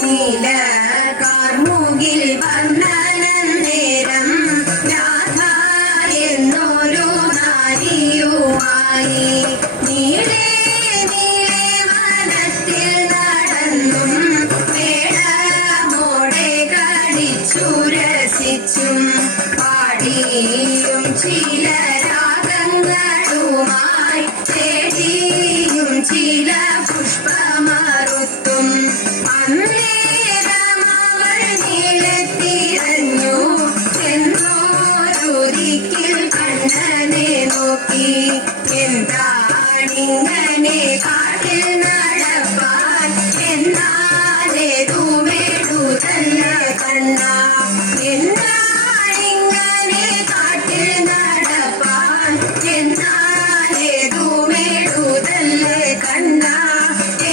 നീല കാർമുകിൽ വർണ്ണനം നേരം രാധ എന്നൊരു നാരിയുമായി നീളെ നീളെ വനത്തിൽ നടന്നും മേളമോടെ കളിച്ചു രസിച്ചും പാടിയും ചില രാഗങ്ങളുമായി തേടിയും ചില പുഷ്പമറുത്തും അന്നേരമവൾ നീളത്തിരഞ്ഞു എന്നോരൊരിക്കൽ കണ്ണനെ നോക്കി എന്താണിങ്ങനെ കാട്ടിൽ നടപ്പാൻ എന്നാലേതു വേടുതല്ല കണ്ണ എന്നാണിങ്ങനെ കാട്ടിൽ നടപ്പാൻ എന്നാലേതു വേടുതല്ലേ കണ്ണ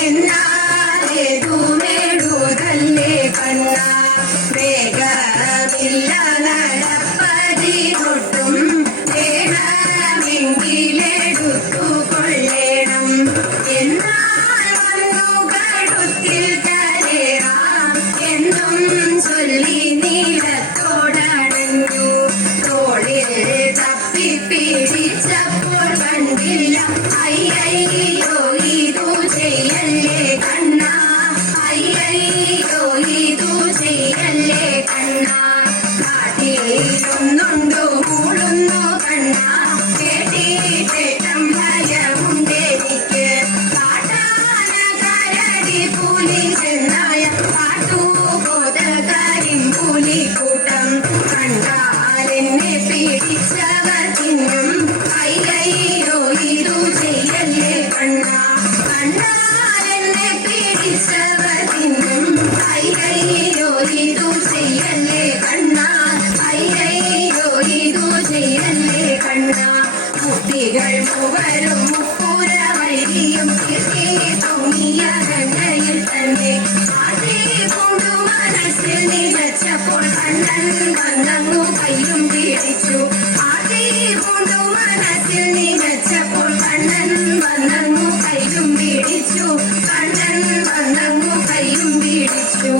എന്നാലേതു വേടുതല്ലേ കണ്ണ വേഗമില്ല നടപ്പതിനൊട്ടും വേണമെങ്കിലെടുത്തു കൊള്ളേണം എന്നാൽ വന്നു കടുത്തിൽ കരേറാം എന്നും ചൊല്ലി നീലത്തോടണഞ്ഞു തോളിൽ തപ്പിപ്പിടിച്ചപ്പോൾ കണ്ടില്ല അയ്യയ്യോ ഇതു ചെയ്യല്ലേ കണ്ണ അയ്യയ്യോ ഇതു ചെയ്യല്ലേ കണ്ണ കാട്ടിലൊന്നുണ്ടോ മൂളുന്നു കണ്ണ കേട്ടിട്ടേറ്റം ഭയമുണ്ടെനിക്ക് കാട്ടാന കരടി പുലി ചെന്നായ കാട്ടുപോതകരിൻ പുലിക്കൂട്ടം കണ്ടാലെന്നെ പിടിച്ചവർ തിന്നും അയ്യയ്യോ ഇതു ചെയ്യല്ലേ കണ്ണ കണ്ടാലെന്നെ പിടിച്ചവർ തിന്നും അയ്യയ്യോ ഇതു ചെയ്യല്ലേ കണ്ണ അയ്യയ്യോ ഇതു ചെയ്യല്ലേ കണ്ണ കുട്ടികൾ മൂവരും മുപ്പുര വഴിയും കിട്ടി തോന്നിയ ഗംഗയിൽ തന്നെ ആദ്യ കൊണ്ടു മനസ്സിൽ നിലച്ചപ്പോൾ കണ്ണൻ വന്നു കയ്യും പിടിച്ചു ആദ്യ കൊണ്ടു മനസ്സിൽ നിലച്ചപ്പോൾ കണ്ണൻ വന്നു കയ്യും പിടിച്ചു കണ്ണൻ വന്നു കയ്യും പിടിച്ചു